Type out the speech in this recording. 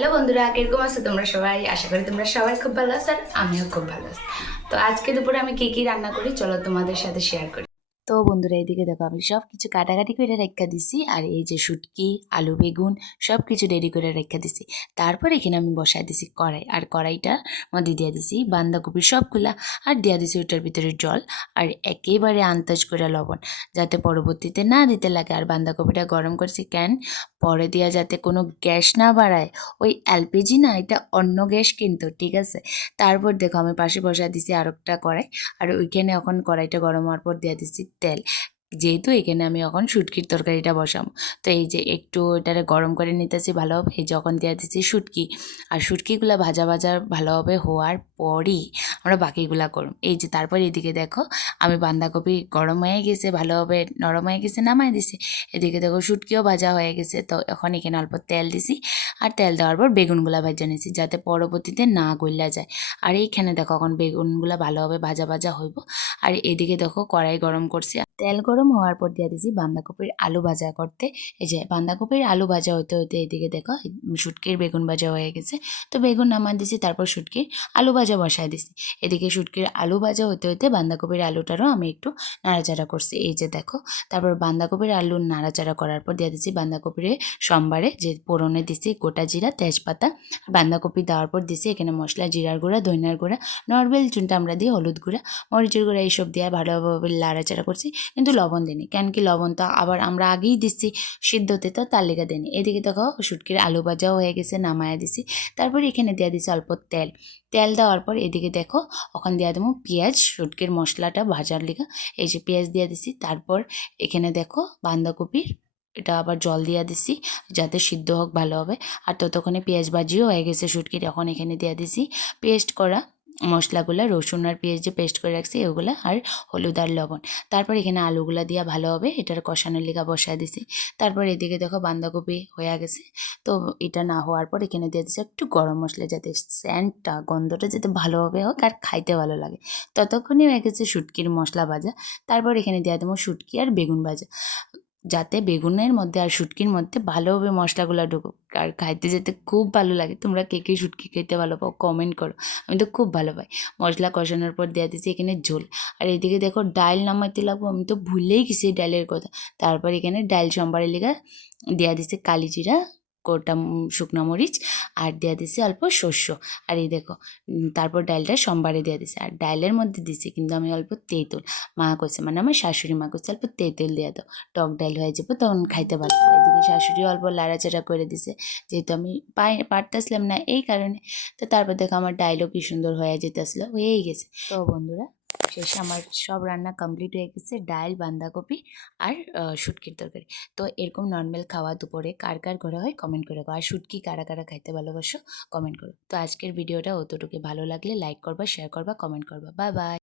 Hello বন্ধুরা, কিরকম আছো তোমরা সবাই? আশা করি তোমরা সবাই খুব ভালো আছো আর আমিও খুব ভালো আছি। তো আজকে দুপুরে আমি কি কি রান্না করি চলো তোমাদের সাথে শেয়ার করি। তো বন্ধুরা, এইদিকে দেখো আমি সব কিছু কাটাকাটি করে রেখা দিছি, আর এই যে শুটকি, আলু, বেগুন সব কিছু রেডি করে রেখা দিছি। তারপর এখানে আমি বসাই দিছি কড়াই, আর কড়াইটার মধ্যে দিয়ে দিছি বাঁধাকপি সবগুলা, আর দিয়ে দিছি ওটার ভিতরে জল, আর একেবারে আন্দাজ করে লবণ, যাতে পরবর্তীতে না দিতে লাগে। আর বাঁধাকপিটা গরম করছি কেন, পরে দেওয়া যাতে কোনো গ্যাস না বাড়ায়। ওই এলপিজি না, এটা অন্য গ্যাস কিন্তু, ঠিক আছে। তারপর দেখো আমি পাশে বসায় দিছি আর একটা কড়াই, আর ওইখানে এখন কড়াইটা গরম হওয়ার পর দিয়ে দিচ্ছি তেল। যেহেতু এখানে আমি এখন শুটকির তরকারিটা বসাবো, তো এই যে একটু এটারে গরম করে নিতেছি ভালোভাবে। এই যখন দিয়ে দিচ্ছি শুটকি, আর শুটকিগুলো ভাজা ভাজা ভালোভাবে হওয়ার পরই আমরা বাকিগুলা করব। এই যে তারপর এদিকে দেখো আমি বাঁধাকপি গরম হয়ে গেছে, ভালোভাবে নরম হয়ে গেছে, নামাই দিছি। এদিকে দেখো শুটকিও ভাজা হয়ে গেছে, তো এখন এখানে অল্প তেল দিছি, আর তেল দেওয়ার পর বেগুনগুলা ভাজা নিছি যাতে পরবর্তীতে না গইলা যায়। আর এইখানে দেখো এখন বেগুনগুলা ভালোভাবে ভাজা ভাজা হইব। আর এদিকে দেখো কড়াই গরম করছি, তেল গরম হওয়ার পর দিয়ে দিছি বাঁধাকপির আলু ভাজা করতে। এই যে বাঁধাকপির আলু ভাজা হইতে হইতে এদিকে দেখো শুটকির বেগুন ভাজা হয়ে গেছে, তো বেগুন নামা দিছি, তারপর শুটকির আলু ভাজা বসায় দিছি। এদিকে শুটকির আলু ভাজা হইতে হইতে বাঁধাকপির আলুটারও আমি একটু নাড়াচাড়া করছি। এই যে দেখো তারপর বাঁধাকপির আলু নাড়াচাড়া করার পর দিয়ে দিছি বাঁধাকপির সোমবারে যে পোড়নে দিছি গোটা জিরা, তেজপাতা। বাঁধাকপি দেওয়ার পর দিছি এখানে মশলা, জিরার গুঁড়া, ধনিয়ার গুঁড়া, নর্মাল চুনটা আমরা দিই, হলুদ গুঁড়া, মরিচের গুঁড়া, এইসব দিয়ে ভালোভাবে নাড়াচাড়া করছি। কিন্তু লবণ দিইনি, কেন কি লবণ তো আবার আমরা আগেই দিচ্ছি সিদ্ধতে, তো তার লেগে দিইনি। এদিকে দেখো শুটকির আলু ভাজাও হয়ে গেছে, নামায়া দিছি। তারপর এখানে দিয়ে দিছি অল্প তেল। তেল দেওয়ার পর এদিকে দেখো ওখানে দিয়ে দেবো পেঁয়াজ, শুটকির মশলাটা ভাজার লেগে। এই যে পেঁয়াজ দিয়ে দিছি, তারপর এখানে দেখো বাঁধাকপির এটা আবার জল দিয়ে দিছি যাতে সিদ্ধ হোক ভালো হবে। আর ততক্ষণে পেঁয়াজ ভাজিও হয়ে গেছে শুটকির। এখন এখানে দিয়ে দিছি পেস্ট করা মশলাগুলো, রসুন আর পেঁয়াজ যে পেস্ট করে রাখছি ওগুলো, আর হলুদ আর লবণ। তারপর এখানে আলুগুলা দিয়া ভালোভাবে এটার কষানোর লিগা বসায় দিছি। তারপর এদিকে দেখো বাঁধাকপি হয়ে গেছে। তো এটা না হওয়ার পর এখানে দিয়ে দিচ্ছি একটু গরম মশলা, যাতে স্যান্টটা, গন্ধটা যাতে ভালোভাবে হোক আর খাইতে ভালো লাগে। ততক্ষণই হয়ে গেছে শুটকির মশলা ভাজা। তারপর এখানে দিয়ে দেবো শুটকি আর বেগুন ভাজা, যাতে বেগুনের মধ্যে আর শুটকির মধ্যে ভালোভাবে মশলাগুলো ঢুকুক আর খাইতে যেতে খুব ভালো লাগে। তোমরা কে কে শুটকি খেতে ভালো পাও কমেন্ট করো, আমি তো খুব ভালো পাই। মশলা কষানোর পর দিয়ে দিচ্ছি এখানে ঝোল। আর এদিকে দেখো ডাল নামাইতে লাগবো, আমি তো ভুলেই গেছি ডালের কথা। তারপর এখানে ডাল সম্বারের লিগা দিয়ে দিচ্ছে কালি জিরা, গোটা শুকনো মরিচ, আর দিয়ে দিছি অল্প শস্য। আর এই দেখো তারপর ডালটা সোমবারে দিয়ে দিছে, আর ডালের মধ্যে দিছি কিন্তু আমি অল্প তেঁতুল। মা কইছে, মানে আমার শাশুড়ি মা কইছে অল্প তেঁতুল দিয়ে দাও, টক ডাল হয়ে যাবো, তখন খাইতে ভালো হবে। এদিকে শাশুড়ি অল্প লাড়াচাড়া করে দিছে, যেহেতু আমি পারতেছিলাম না এই কারণে। তো তারপর দেখো আমার ডাইলও কি সুন্দর হয়ে যেতেছিলো, হয়েই গেছে। তো বন্ধুরা, শেষে আমার সব রান্না কমপ্লিট হয়ে গেছে, ডাল, বাঁধাকপি আর শুটকির তরকারি। তো এরকম নর্মাল খাওয়া দুপুরে কার কার ঘরে হয় কমেন্ট করে গো, আর শুটকি কারা কারা খাইতে ভালোবাসো কমেন্ট করো। তো আজকের ভিডিওটা অতটুকু, ভালো লাগলে লাইক করবা, শেয়ার করবা, কমেন্ট করবা। Bye bye.